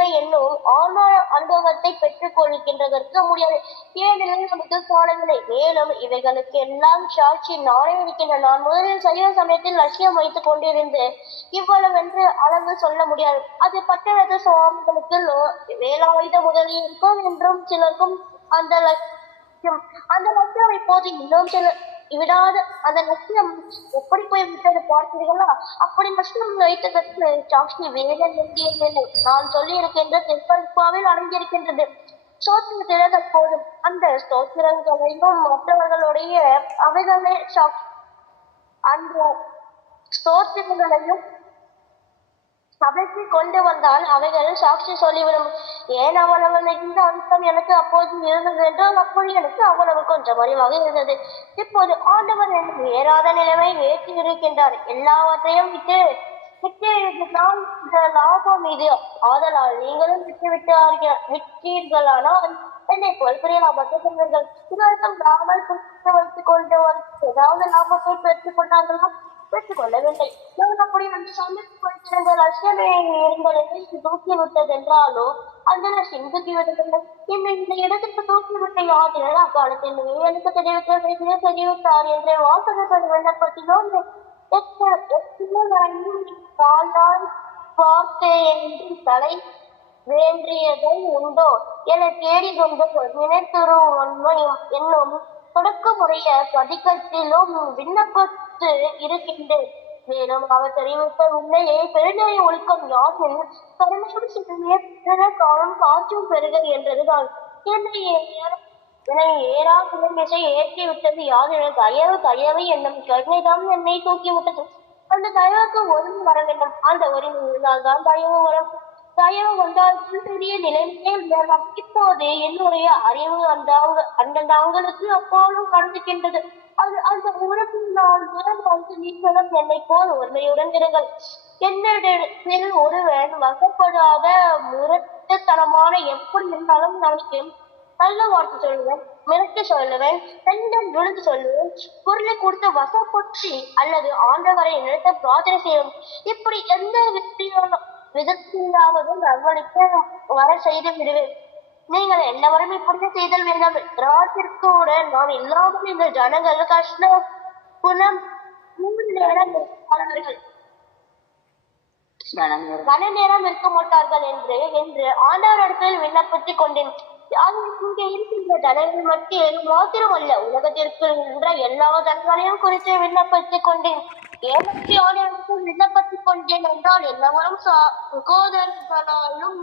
தீமை என்னும் ஆன்ம அனுபவத்தை பெற்றுக் கொள்கின்றதற்கு முடியாது. ஏனெனில் நமக்கு காணவில்லை. மேலும் இவைகளுக்கு எல்லாம் சாட்சி நானே இருக்கின்றன. நான் முதலில் சைவ சமயத்தில் லட்சியம் வைத்துக் கொண்டிருந்து இவ்வளவென்று அளவு சொல்ல முடியாது. அது பட்டணத்து சுவாமிகளுக்கு வேலாயுத முதலியிருக்கும் என்றும் சிலருக்கும் அந்த அந்த லட்சியம் இப்போது இன்னும் சில விடாத அந்த லட்சியம் எப்படி போய் விட்டது பார்த்தீர்களா? அப்படி லட்சியம் வைத்ததற்கு சாட்சி வேதன் என்கின்றன. நான் சொல்லி இருக்கின்ற திருப்பற்பாவில் அடங்கியிருக்கின்றது. ஸ்தோத்திர திறங்கள் போதும். அந்த ஸ்தோத்திரங்களையும் மற்றவர்களுடைய அவைகளே அந்த ஸ்தோத்திரங்களையும் சபைக்கு கொண்டு வந்தால் அவைகள் சாட்சி சொல்லிவிடும். ஏன் அவ்வளவு மிகுந்த அம்சம் எனக்கு அப்போது இருந்தது என்றால் அப்படி எனக்கு அவ்வளவு கொஞ்சம் அறிவாக இருந்தது. இப்போது ஆண்டவர் எனக்கு ஏறாத நிலைமை ஏற்றி இருக்கின்றார். எல்லாவற்றையும் விட்டுவிட்டால் லாபம் இது. ஆதலால் நீங்களும் விட்டீர்களானால் என்னை போல் பெரிய லாபத்தை கொள்வீர்கள். இதற்கும் நாமல் வைத்துக் கொண்டு ஏதாவது லாபத்தை பெற்றுக் கொண்டார்களா? பெற்றுக் கொள்ளவில்லை. நான் அப்படி அந்த சமயத்தில் லட்சியமே இருந்ததை தூக்கி விட்டது என்றாலோ அந்த லட்சியம் தூக்கி விட்டதில்லை. இந்த இடத்துக்கு தூக்கி விட்ட யாத்திரை அக்காலத்தில் எனக்கு தெரிவித்தார் என்ற வாசகர்கள் விண்ணப்பத்திலும் வார்த்தை என்று தலை வேண்டியதை உண்டோ என தேடிக்கொண்டு நினைத்துருவன்மை என்னும் தொடக்கமுடைய பதிக்கத்திலும் விண்ணப்பத்து இருக்கின்றேன். மேலும் அவர் தெரிவித்த உண்மையை பெருநெறி ஒழுக்கம் யாரும் கருணையும் சிறிய காலம் காற்றும் பெருக என்றதுதான். என்னை ஏறா குலமிசை ஏற்றி விட்டது யாது? தயவு என்னும் கருணைதான் என்னை தூக்கி விட்டது. அந்த தயவுக்கு ஒருமை வர வேண்டும். அந்த ஒருமை இருந்தால்தான் தயவு வரும். தயவு வந்தால் பெரிய நிலைமையே விடலாம். இப்போது என்னுடைய அறிவு அந்தங்களுக்கு அப்போதும் கடந்துகின்றது. அந்த உறப்பினால் வந்து நீங்களும் என்னை போல் ஒருமையுடன் இருங்கள். என்னிடத்தில் ஒருவன் வசப்படாத முரட்டுத்தனமான எப்படி இருந்தாலும் நமக்கு நல்ல வார்த்தை சொல்லுவேன், மிரட்டு சொல்லுவேன், பெண்கள் விழுந்து சொல்லுவேன், பொருளை கொடுத்து வசப்பற்றி அல்லது ஆண்டவரை நிறுத்த பிரார்த்தனை செய்வோம். இப்படி எந்த விதத்திலாவது அவளுக்கு வர செய்து விடுவேன். நீங்கள் எல்லாரும் இப்படி செய்தல் வேண்டாம். ராத்திற்கு நான் இல்லாமல் இந்த ஜனங்கள் கஷ்ட குணம் 3 நேரம் கன நேரம் இருக்க மாட்டார்கள் என்று ஆண்டவரிடத்தில் விண்ணப்பித்துக் கொண்டேன். இங்கே இருக்கின்ற ஜனங்கள் மத்தியில் மாத்திரமல்ல உலகத்திற்கு எல்லா ஜனங்களையும் குறித்து விண்ணப்பித்துக் கொண்டேன். ஏமாற்றி ஆண்டவருக்கு விண்ணப்பித்துக் கொண்டேன் என்றால் எல்லாரும் சகோதரர்களாலும்